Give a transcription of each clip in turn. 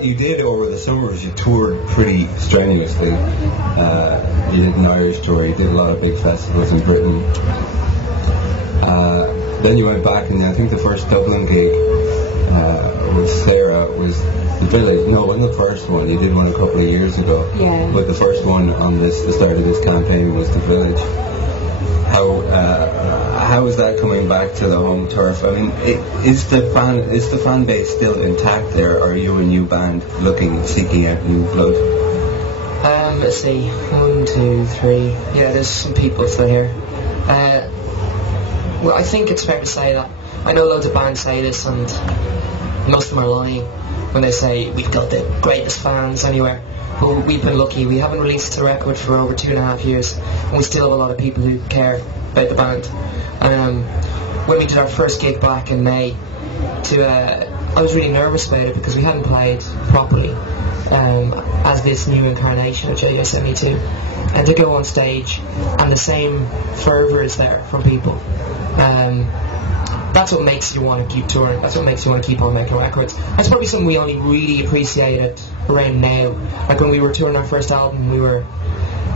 what you did over the summers, you toured pretty strenuously. You did an Irish tour, you did a lot of big festivals in Britain. Then you went back, and I think the first Dublin gig with Sarah was the Village. No, it wasn't the first one. You did one a couple of years ago. Yeah. But the first one on the start of this campaign was the Village. How is that coming back to the home turf? I mean, is the fan base still intact there, or are you a new band seeking out new blood? Let's see, 1, 2, 3. Yeah, there's some people still here. Well, I think it's fair to say that I know loads of bands say this, and most of them are lying when they say we've got the greatest fans anywhere. But we've been lucky. We haven't released a record for over 2.5 years, and we still have a lot of people who care about the band. When we did our first gig back in May, I was really nervous about it because we hadn't played properly as this new incarnation of JJ72, and to go on stage and the same fervour is there from people. That's what makes you want to keep touring. That's what makes you want to keep on making records. That's probably something we only really appreciated around now. Like when we were touring our first album, we were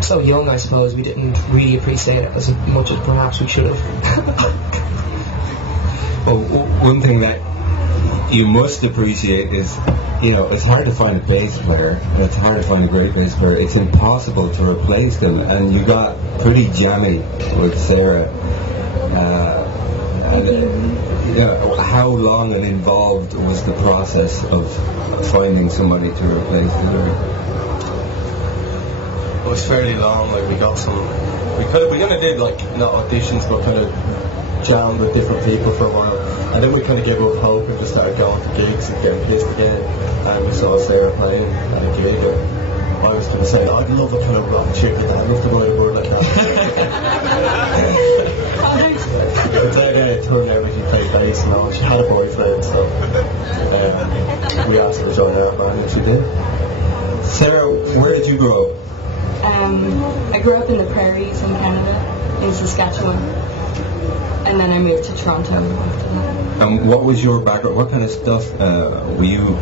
so young, I suppose, we didn't really appreciate it as much as perhaps we should have. Well, one thing that you must appreciate is, it's hard to find a bass player, and it's hard to find a great bass player. It's impossible to replace them, and you got pretty jammy with Sarah. How long and involved was the process of finding somebody to replace her? It was fairly long. Like we kind of did like not auditions, but kind of jammed with different people for a while, and then we kind of gave up hope and just started going to gigs and getting pissed again. And we saw Sarah playing at a gig, and I was kind of saying, I'd love a kind of rock chick with that. I'd love to write a word like that. It's like a tour now, she played bass and all. She had a boyfriend, so we asked her to join our band, and she did. Sarah, where did you grow up? I grew up in the prairies in Canada, in Saskatchewan, and then I moved to Toronto after that. What was your background? What kind of stuff were you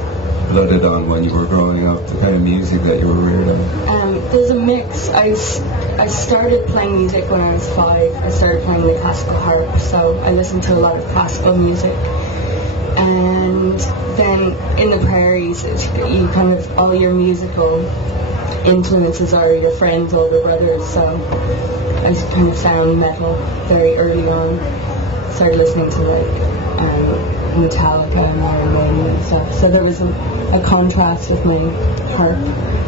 blooded on when you were growing up? The kind of music that you were reared on? There's a mix. I started playing music when I was 5. I started playing the classical harp, so I listened to a lot of classical music. And then in the prairies, you kind of, all your musical influences are your friends' older brothers, so I kind of found metal very early on. Started listening to Metallica and Iron Maiden and stuff, so there was a contrast with my harp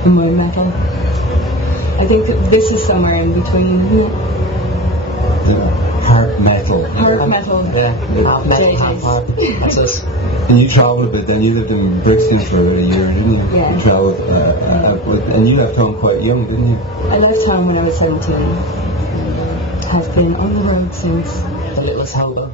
and my metal. I think this is somewhere in between. Harp metal. Harp metal. Yeah, metal, harp. That's us. And you travelled a bit, then you lived in Brixton for a year, didn't you? Yeah. You travelled, and you left home quite young, didn't you? I left home when I was 17. I've been on the road since. The littlest hobo.